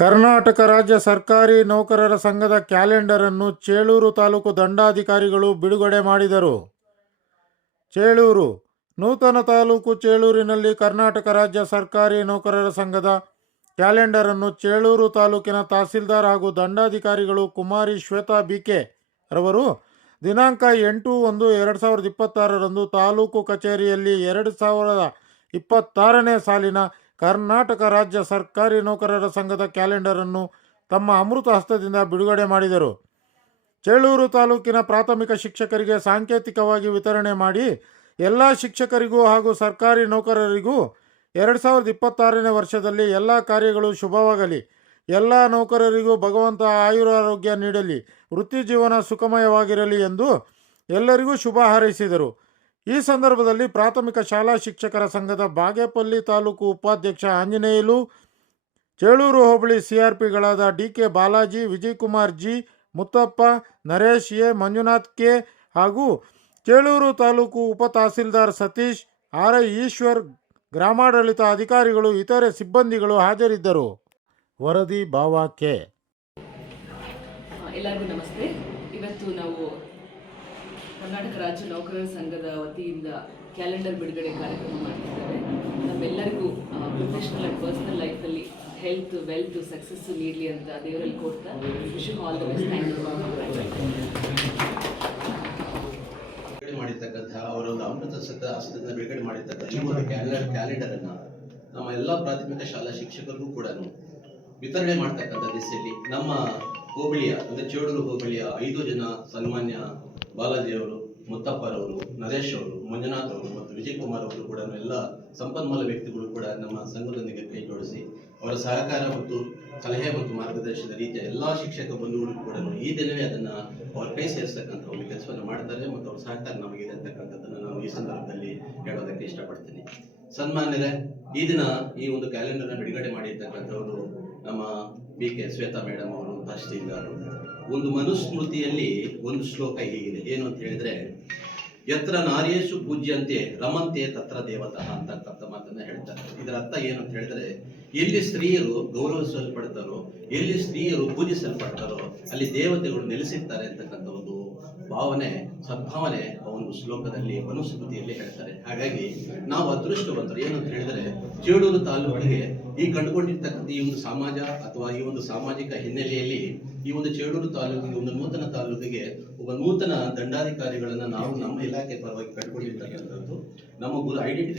ಕರ್ನಾಟಕ ರಾಜ್ಯ ಸರ್ಕಾರಿ ನೌಕರರ ಸಂಘದ ಕ್ಯಾಲೆಂಡರ್ ಅನ್ನು ಚೇಳೂರು ತಾಲೂಕು ದಂಡಾಧಿಕಾರಿಗಳು ಬಿಡುಗಡೆ ಮಾಡಿದರು. ಚೇಳೂರು ನೂತನ ತಾಲೂಕು ಚೇಳೂರಿನಲ್ಲಿ ಕರ್ನಾಟಕ ರಾಜ್ಯ ಸರ್ಕಾರಿ ನೌಕರರ ಸಂಘದ ಕ್ಯಾಲೆಂಡರ್ ಅನ್ನು ಚೇಳೂರು ತಾಲೂಕಿನ ತಹಸೀಲ್ದಾರ್ ಹಾಗೂ ದಂಡಾಧಿಕಾರಿಗಳು ಕುಮಾರಿ ಶ್ವೇತಾ ಬಿಕೆ ರವರು ದಿನಾಂಕ 8/1/2026 ತಾಲೂಕು ಕಚೇರಿಯಲ್ಲಿ 2026ನೇ ಸಾಲಿನ ಕರ್ನಾಟಕ ರಾಜ್ಯ ಸರ್ಕಾರಿ ನೌಕರರ ಸಂಘದ ಕ್ಯಾಲೆಂಡರ್ ಅನ್ನು ತಮ್ಮ ಅಮೃತ ಹಸ್ತದಿಂದ ಬಿಡುಗಡೆ ಮಾಡಿದರು. ಚೇಳೂರು ತಾಲೂಕಿನ ಪ್ರಾಥಮಿಕ ಶಿಕ್ಷಕರಿಗೆ ಸಾಂಕೇತಿಕವಾಗಿ ವಿತರಣೆ ಮಾಡಿ ಎಲ್ಲ ಶಿಕ್ಷಕರಿಗೂ ಹಾಗೂ ಸರ್ಕಾರಿ ನೌಕರರಿಗೂ 2026ನೇ ವರ್ಷದಲ್ಲಿ ಎಲ್ಲ ಕಾರ್ಯಗಳು ಶುಭವಾಗಲಿ, ಎಲ್ಲ ನೌಕರರಿಗೂ ಭಗವಂತ ಆಯುರಾರೋಗ್ಯ ನೀಡಲಿ, ವೃತ್ತಿ ಜೀವನ ಸುಖಮಯವಾಗಿರಲಿ ಎಂದು ಎಲ್ಲರಿಗೂ ಶುಭ ಹಾರೈಸಿದರು. ಈ ಸಂದರ್ಭದಲ್ಲಿ ಪ್ರಾಥಮಿಕ ಶಾಲಾ ಶಿಕ್ಷಕರ ಸಂಘದ ಬಾಗೇಪಲ್ಲಿ ತಾಲೂಕು ಉಪಾಧ್ಯಕ್ಷ ಆಂಜನೇಯಲು, ಚೇಳೂರು ಹೋಬಳಿ ಸಿಆರ್ಪಿಗಳಾದ D K Balaji, Vijayakumar G, Muttappa, Naresh A, Manjunath K ಹಾಗೂ ಚೇಳೂರು ತಾಲೂಕು ಉಪ ತಹಸೀಲ್ದಾರ್ ಸತೀಶ್, ಆರ್ಐ ಈಶ್ವರ್, ಗ್ರಾಮಾಡಳಿತ ಅಧಿಕಾರಿಗಳು, ಇತರೆ ಸಿಬ್ಬಂದಿಗಳು ಹಾಜರಿದ್ದರು. ವರದಿ ಬಾವಾ ಕೆ. ಎಲ್ಲರಿಗೂ ನಮಸ್ತೆ. ಇವತ್ತು ನಾವು ಕರ್ನಾಟಕ ರಾಜ್ಯ ನೌಕರರ ಸಂಘದ ವತಿಯಿಂದ ಕ್ಯಾಲೆಂಡರ್ ಬಿಡುಗಡೆ ಕಾರ್ಯಕ್ರಮ ಮಾಡ್ತಿದ್ದೇವೆ. ನಮ್ಮೆಲ್ಲರಿಗೂ ಪ್ರೊಫೆಷನಲ್ ಆ್ಯಂಡ್ ಪರ್ಸನಲ್ ಲೈಫಲ್ಲಿ ಹೆಲ್ತ್, ವೆಲ್ತ್, ಸಕ್ಸಸ್ಸು ನೀಡಲಿ ಅಂತ ದೇವರಲ್ಲಿ ಕೋರ್ತಾ wish all the best. Thank you. ಮಾಡಿರ್ತಕ್ಕಂಥ ಅವರೊಂದು ಅಮೃತ ಹಸ್ತದಿಂದ ಬಿಡುಗಡೆ ಮಾಡಿರ್ತಕ್ಕಂಥ ಈ ಒಂದು ಕ್ಯಾಲೆಂಡರ್ ಅನ್ನ ನಮ್ಮ ಎಲ್ಲ ಪ್ರಾಥಮಿಕ ಶಾಲಾ ಶಿಕ್ಷಕರಿಗೂ ಕೂಡ ವಿತರಣೆ ಮಾಡ್ತಕ್ಕಂಥ ದಿಸೆಯಲ್ಲಿ ನಮ್ಮ ಹೋಬಳಿಯ ಅಂದರೆ ಚೇಳೂರು ಹೋಬಳಿಯ 5 ಜನ ಸನ್ಮಾನ್ಯ ಬಾಲಾಜಿ ಅವರು, ಮುತ್ತಪ್ಪರವರು, ನರೇಶ್ ಅವರು, ಮಂಜುನಾಥ್ ಅವರು ಮತ್ತು ವಿಜಯಕುಮಾರ್ ಅವರು ಕೂಡ ಎಲ್ಲ ಸಂಪನ್ಮೂಲ ವ್ಯಕ್ತಿಗಳು ಕೂಡ ನಮ್ಮ ಸಂಘದೊಂದಿಗೆ ಕೈ ಜೋಡಿಸಿ ಅವರ ಸಹಕಾರ ಮತ್ತು ಸಲಹೆ ಮತ್ತು ಮಾರ್ಗದರ್ಶನದ ರೀತಿಯ ಎಲ್ಲ ಶಿಕ್ಷಕ ಬಂಧುಗಳು ಕೂಡ ಈ ದಿನವೇ ಅದನ್ನು ಅವ್ರ ಕೈ ಸೇರಿಸ್ತಕ್ಕಂಥ ಒಂದು ಕೆಲಸವನ್ನು ಮಾಡ್ತಾರೆ ಮತ್ತು ಅವ್ರ ಸಹಕಾರ ನಮಗಿದೆ ಅಂತಕ್ಕಂಥದ್ದನ್ನು ನಾನು ಈ ಸಂದರ್ಭದಲ್ಲಿ ಹೇಳೋದಕ್ಕೆ ಇಷ್ಟಪಡ್ತೀನಿ. ಸನ್ಮಾನ್ಯರೇ, ಈ ದಿನ ಈ ಒಂದು ಕ್ಯಾಲೆಂಡರ್ನ ಬಿಡುಗಡೆ ಮಾಡಿರ್ತಕ್ಕಂಥವರು ನಮ್ಮ ಬಿಕೆ ಶ್ವೇತಾ ಮೇಡಮ್ ಅವರು, ತಹಸೀಲ್ದಾರರು. ಒಂದು ಮನುಸ್ಮೃತಿಯಲ್ಲಿ ಒಂದು ಶ್ಲೋಕ ಹೀಗಿದೆ, ಏನು ಅಂತ ಹೇಳಿದ್ರೆ, ಯತ್ರ ನಾರ್ಯೇಶು ಪೂಜ್ಯಂತೆ ರಮಂತೆ ತತ್ರ ದೇವತಃ ಅಂತಕ್ಕಂಥ ಮಾತನ್ನ ಹೇಳ್ತಾರೆ. ಇದರ ಅರ್ಥ ಏನು ಅಂತ ಹೇಳಿದ್ರೆ, ಎಲ್ಲಿ ಸ್ತ್ರೀಯರು ಗೌರವಿಸಲ್ಪಡ್ತಾರೋ, ಎಲ್ಲಿ ಸ್ತ್ರೀಯರು ಪೂಜಿಸಲ್ಪಡ್ತಾರೋ ಅಲ್ಲಿ ದೇವತೆಗಳು ನೆಲೆಸಿರ್ತಾರೆ ಅಂತಕ್ಕಂಥ ಒಂದು ಭಾವನೆ, ಸದ್ಭಾವನೆ ಒಂದು ಶ್ಲೋಕದಲ್ಲಿ ಮನುಸ್ಮೃತಿಯಲ್ಲಿ ಹೇಳ್ತಾರೆ. ಹಾಗಾಗಿ ನಾವು ಅದೃಷ್ಟವಂತರು. ಏನು ಅಂತ ಹೇಳಿದ್ರೆ, ಚೇಳೂರು ತಾಲೂಕಿಗೆ ಈ ಕಂಡುಕೊಂಡಿರ್ತಕ್ಕಂಥ ಈ ಒಂದು ಸಮಾಜ ಅಥವಾ ಈ ಒಂದು ಸಾಮಾಜಿಕ ಹಿನ್ನೆಲೆಯಲ್ಲಿ ಈ ಒಂದು ಚೇಳೂರು ತಾಲೂಕಿಗೆ, ಒಂದು ನೂತನ ತಾಲೂಕಿಗೆ ಒಬ್ಬ ನೂತನ ದಂಡಾಧಿಕಾರಿಗಳನ್ನ ನಾವು ನಮ್ಮ ಇಲಾಖೆ ಪರವಾಗಿ ಕಂಡುಕೊಂಡಿರ್ತಕ್ಕಂಥದ್ದು ನಮ್ಮ ಐಡೆಂಟಿಟಿ